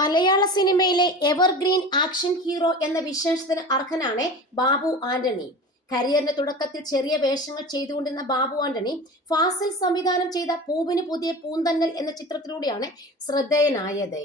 മലയാള സിനിമയിലെ evergreen action hero എന്ന വിശേഷത്തിന് അർഹനാണ് ബാബു ആന്റണി. കരിയറിന്റെ തുടക്കത്തിൽ ചെറിയ വേഷങ്ങൾ ചെയ്തുകൊണ്ടിരുന്ന ബാബു ആന്റണി ഫാസിൽ സംവിധാനം ചെയ്ത പൂവിന് പുതിയ പൂന്തന്നൽ എന്ന ചിത്രത്തിലൂടെയാണ് ശ്രദ്ധേയനായത്.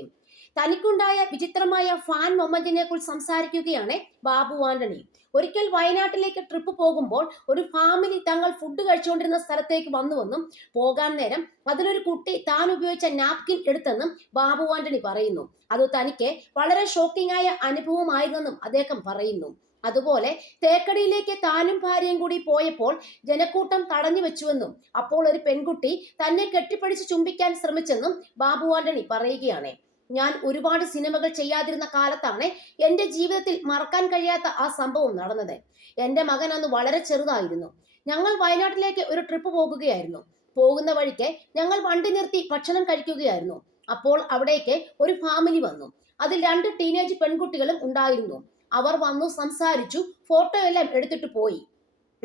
തനിക്കുണ്ടായ വിചിത്രമായ ഫാൻ മൊമെന്റിനെ കുറിച്ച് സംസാരിക്കുകയാണ് ബാബു ആന്റണി. ഒരിക്കൽ വയനാട്ടിലേക്ക് ട്രിപ്പ് പോകുമ്പോൾ ഒരു ഫാമിലി തങ്ങൾ ഫുഡ് കഴിച്ചുകൊണ്ടിരുന്ന സ്ഥലത്തേക്ക് വന്നുവെന്നും പോകാൻ നേരം അതിലൊരു കുട്ടി താൻ ഉപയോഗിച്ച നാപ്കിൻ എടുത്തെന്നും ബാബു ആന്റണി പറയുന്നു. അത് തനിക്ക് വളരെ ഷോക്കിംഗ് ആയ അനുഭവമായിരുന്നെന്നും അദ്ദേഹം പറയുന്നു. അതുപോലെ തേക്കടിയിലേക്ക് താനും ഭാര്യയും കൂടി പോയപ്പോൾ ജനക്കൂട്ടം തടഞ്ഞു വെച്ചുവെന്നും അപ്പോൾ ഒരു പെൺകുട്ടി തന്നെ കെട്ടിപ്പിടിച്ച് ചുംബിക്കാൻ ശ്രമിച്ചെന്നും ബാബു ആന്റണി പറയുകയാണ്. ഞാൻ ഒരുപാട് സിനിമകൾ ചെയ്യാതിരുന്ന കാലത്താണ് എന്റെ ജീവിതത്തിൽ മറക്കാൻ കഴിയാത്ത ആ സംഭവം നടന്നത്. എന്റെ മകൻ അന്ന് വളരെ ചെറുതായിരുന്നു. ഞങ്ങൾ വയനാട്ടിലേക്ക് ഒരു ട്രിപ്പ് പോകുകയായിരുന്നു. പോകുന്ന വഴിക്ക് ഞങ്ങൾ വണ്ടി നിർത്തി ഭക്ഷണം കഴിക്കുകയായിരുന്നു. അപ്പോൾ അവിടേക്ക് ഒരു ഫാമിലി വന്നു. അതിൽ രണ്ട് ടീനേജ് പെൺകുട്ടികളും ഉണ്ടായിരുന്നു. അവർ വന്നു സംസാരിച്ചു ഫോട്ടോ എല്ലാം എടുത്തിട്ട് പോയി.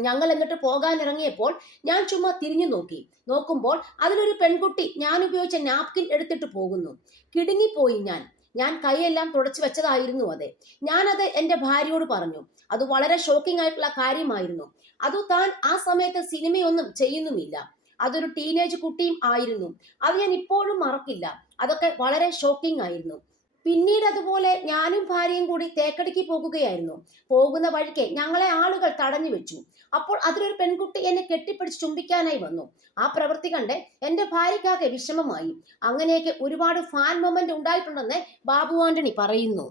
ഞങ്ങൾ എന്നിട്ട് പോകാൻ ഇറങ്ങിയപ്പോൾ ഞാൻ ചുമ്മാ തിരിഞ്ഞു നോക്കി. നോക്കുമ്പോൾ അതിലൊരു പെൺകുട്ടി ഞാൻ ഉപയോഗിച്ച നാപ്കിൻ എടുത്തിട്ട് പോകുന്നു. കിടുങ്ങിപ്പോയി ഞാൻ. ഞാൻ കൈയെല്ലാം തുടച്ചു വെച്ചതായിരുന്നു അത്. ഞാനത് എന്റെ ഭാര്യയോട് പറഞ്ഞു. അത് വളരെ ഷോക്കിംഗ് ആയിട്ടുള്ള കാര്യമായിരുന്നു. അത് താൻ ആ സമയത്ത് സിനിമയൊന്നും ചെയ്യുന്നുമില്ല. അതൊരു ടീനേജ് കുട്ടിയും ആയിരുന്നു. അത് ഞാൻ ഇപ്പോഴും മറക്കില്ല. അതൊക്കെ വളരെ ഷോക്കിംഗ് ആയിരുന്നു. പിന്നീട് അതുപോലെ ഞാനും ഭാര്യയും കൂടി തേക്കടിക്ക് പോകുകയായിരുന്നു. പോകുന്ന വഴിക്ക് ഞങ്ങളെ ആളുകൾ തടഞ്ഞു വെച്ചു. അപ്പോൾ അതിലൊരു പെൺകുട്ടി എന്നെ കെട്ടിപ്പിടിച്ച് ചുംബിക്കാനായി വന്നു. ആ പ്രവൃത്തി കണ്ട് എന്റെ ഭാര്യയ്ക്കാകെ വിഷമമായി. അങ്ങനെയൊക്കെ ഒരുപാട് ഫാൻ മൊമെന്റ് ഉണ്ടായിട്ടുണ്ടെന്ന് ബാബു ആന്റണി പറയുന്നു.